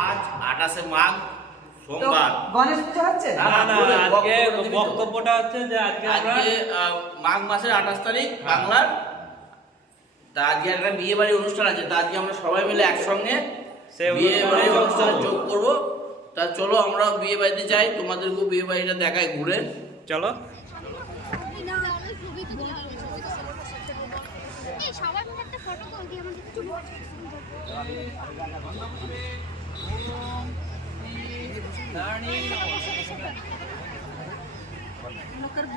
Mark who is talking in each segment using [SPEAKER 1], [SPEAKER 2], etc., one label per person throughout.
[SPEAKER 1] আজ আঠাশে মাঘ সোমবার।
[SPEAKER 2] গণেশ পুজো হচ্ছে?
[SPEAKER 1] না,
[SPEAKER 3] না আজকে। বক্তব্যটা হচ্ছে যে আজকে
[SPEAKER 1] আজকে আহ, মাঘ মাসের আঠাশ তারিখ বাংলার। তা আজকে একটা বিয়ে বাড়ির অনুষ্ঠান আছে তা আজকে আমরা সবাই মিলে একসঙ্গে
[SPEAKER 3] সে
[SPEAKER 1] বিয়ে বাড়ির অনুষ্ঠানে যোগ করব। তা চলো আমরা বিয়ে বাড়িতে যাই তোমাদেরকেও বিয়ে বাড়িটা দেখাই ঘুরে।
[SPEAKER 3] চলো।
[SPEAKER 4] এই সবাই মিলে একটা ফটো তুলবি আমাদের একটু লোকের ভিডিও দেখতেও পাবো না কিছু না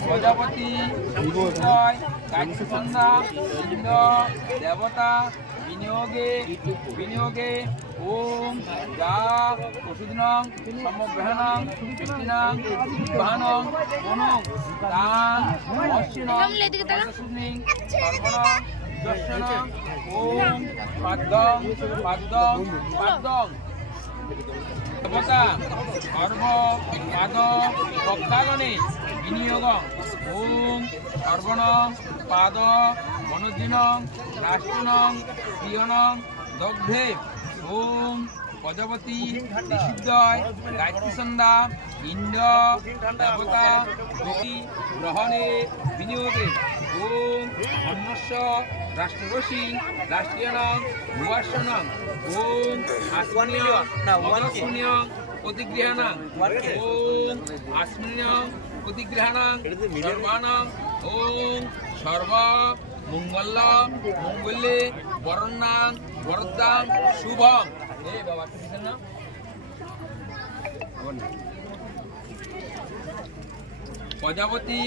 [SPEAKER 5] প্রজাপতি গায়ত্রী ইন্দ্র দেবতা বিনিয়োগে বিনিয়োগে ওম যা ওষুধনং সমগ্রহণং কৃষ্ণাং বাহনং মনং দান অশ্বিনং সর্বণং দর্শনং ওম পাদ্যং পাদ্যং পাদ্যং দেবতা সর্ব পাদ পক্ষাগণে বিনিয়োগ, ওম, সর্বণং, পাদ, মনোজিনং রাষ্ট্রনং প্রিয়নং দগ্ধে, ওম প্রজাপতি নিষিদ্ধয় গায়ত্রী সন্ধ্যা ইন্দ্র, দেবতা গতি গ্রহণে বিনিয়োগে, ওম অন্নস্য রাষ্ট্রীয়নং ওম আসমানীয় ওম আসমানীয় প্রতিগৃহাণাং সর্বাণাং ওম সর্ব মঙ্গল মঙ্গলে বরণাং বরদাং শুভম। এ বাবা কি দিছেন না? প্রজাপতি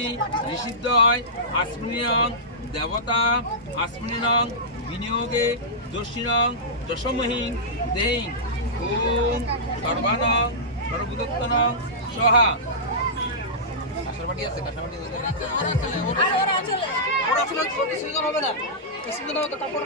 [SPEAKER 5] নিষিদ্ধ হয় আসমিনিয়ং দেবতা আসমিনং বিনিয়োগে দস্যিনং দশমহিং দেহিং ওম সর্বানং সর্বদত্তনং সহা। কাঁসারবাটি আছে
[SPEAKER 2] হবে না। হবে তো কাপড়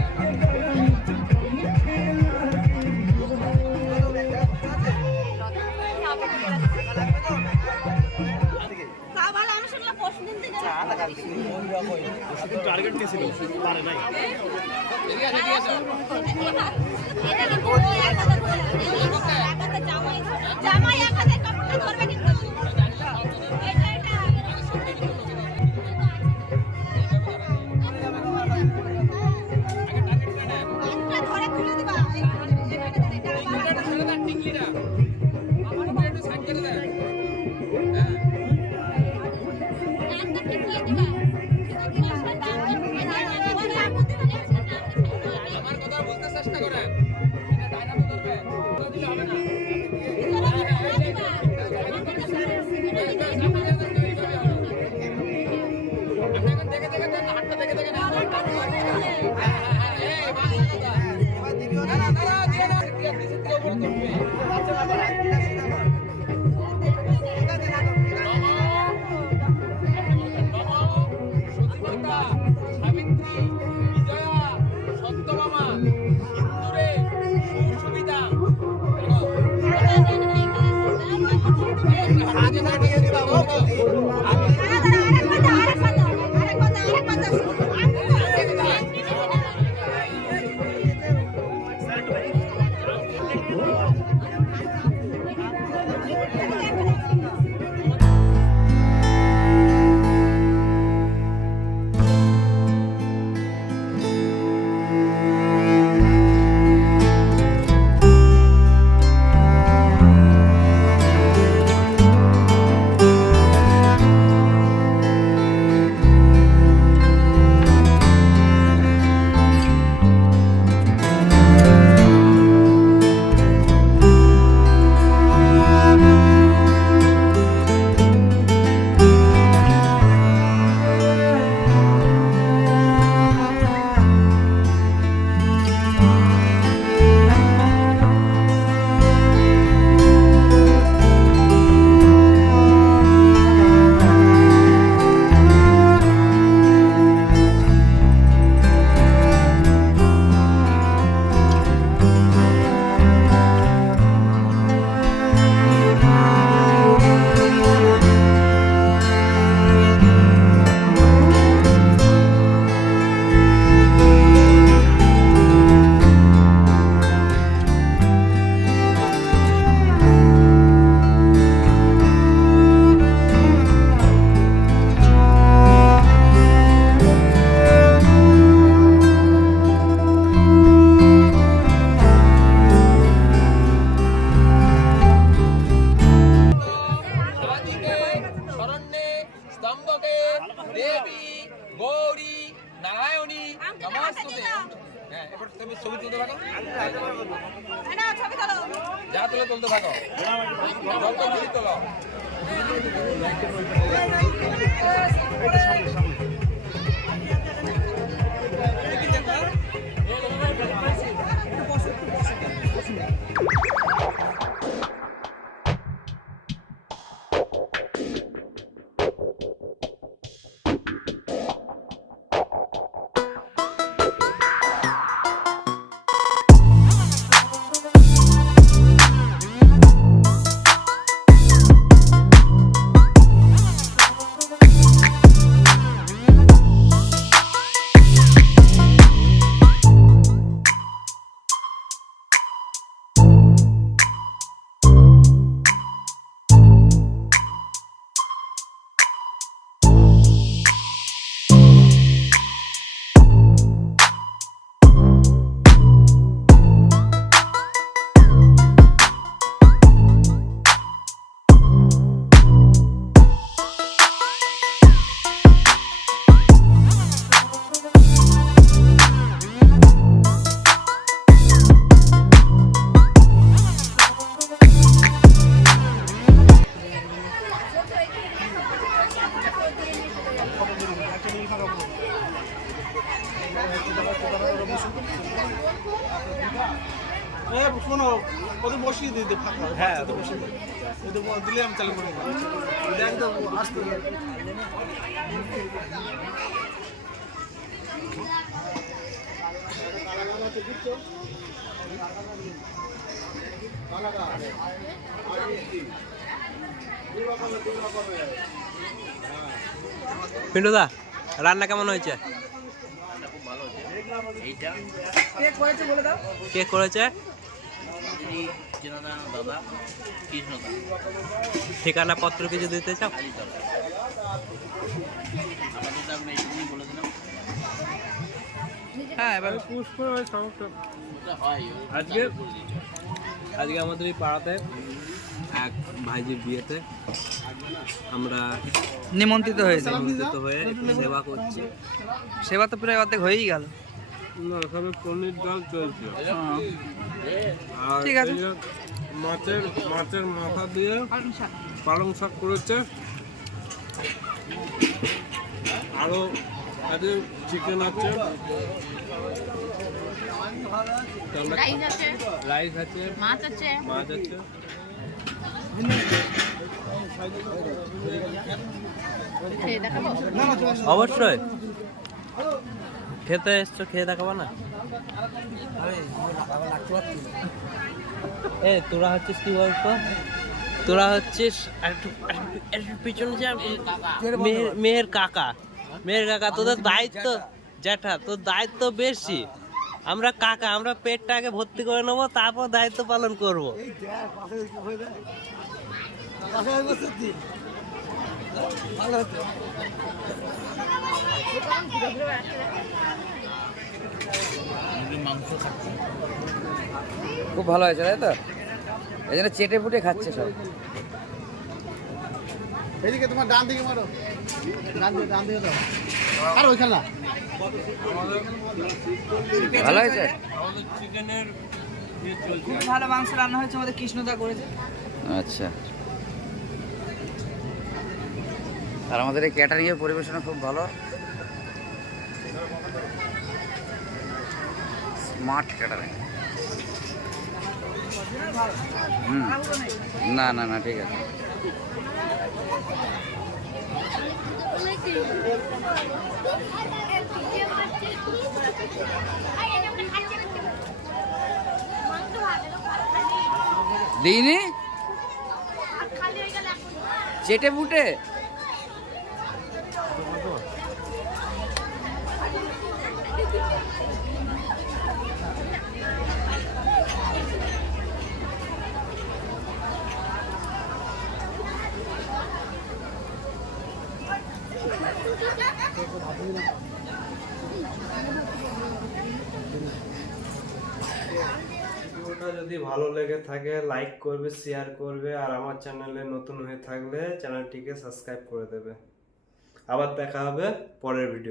[SPEAKER 4] হাজার করে এক হাজার জামাই এক হাজার ধরবে কিন্তু।
[SPEAKER 3] পিন্টুদা রান্না কেমন হয়েছে?
[SPEAKER 2] কে করেছে?
[SPEAKER 1] দাদা
[SPEAKER 3] ঠিকানা পত্র কিছু দিতে চাও?
[SPEAKER 1] আমাদের তো আমরা এইটুকুই বলেছিলাম
[SPEAKER 2] হ্যাঁ এবার
[SPEAKER 1] ওটা হয়
[SPEAKER 3] আজকে? আজকে আমাদের এই পাড়াতে এক ভাইজির বিয়েতে আমরা
[SPEAKER 2] নিমন্ত্রিত হয়েছে।
[SPEAKER 3] নিমন্ত্রিত হয়ে একটু সেবা করছি।
[SPEAKER 2] সেবা তো প্রায় অর্ধেক হয়েই গেল।
[SPEAKER 3] না সবে পনির ডাল চলছে। আর
[SPEAKER 2] ঠিক আছে।
[SPEAKER 3] মাছের মাছের মাথা দিয়ে পালং শাক। করেছে। আরও আছে। চিকেন আছে।
[SPEAKER 4] রাইস আছে। মাছ আছে।
[SPEAKER 3] মাছ আছে। অবশ্যই। খেতে এসছো খেয়ে দেখাবো না? এ তোরা হচ্ছিস কি বলতো? তোরা হচ্ছিস পিছনে যা মেয়ের- মেয়ের কাকা। মেয়ের কাকা তোদের দায়িত্ব জ্যাঠা। তোর দায়িত্ব বেশি। আমরা কাকা আমরা পেটটা আগে ভর্তি করে নেব তারপর দায়িত্ব পালন করব।
[SPEAKER 6] খুব ভালো হয়েছে তাই তো? এই জন্য চেটে ফুটে খাচ্ছে সব।
[SPEAKER 2] এদিকে তোমার ডান দিকে মারো। ডান দিকে ডান দিকে দাও। আর ওইখানে না।
[SPEAKER 6] ভালো হয়েছে?
[SPEAKER 2] খুব ভালো মাংস রান্না হয়েছে আমাদের কৃষ্ণদা করেছে।
[SPEAKER 6] আচ্ছা। আর আমাদের এই ক্যাটারিং এর পরিবেশনা খুব ভালো। স্মার্ট ক্যাটারিং হুম। না না না ঠিক আছে। দিইনি? চেটে ফুটে
[SPEAKER 7] যদি ভালো লেগে থাকে লাইক করবে শেয়ার করবে, আর আমার চ্যানেলে নতুন হয়ে থাকলে চ্যানেলটিকে সাবস্ক্রাইব করে দেবে। আবার দেখা হবে পরের ভিডিও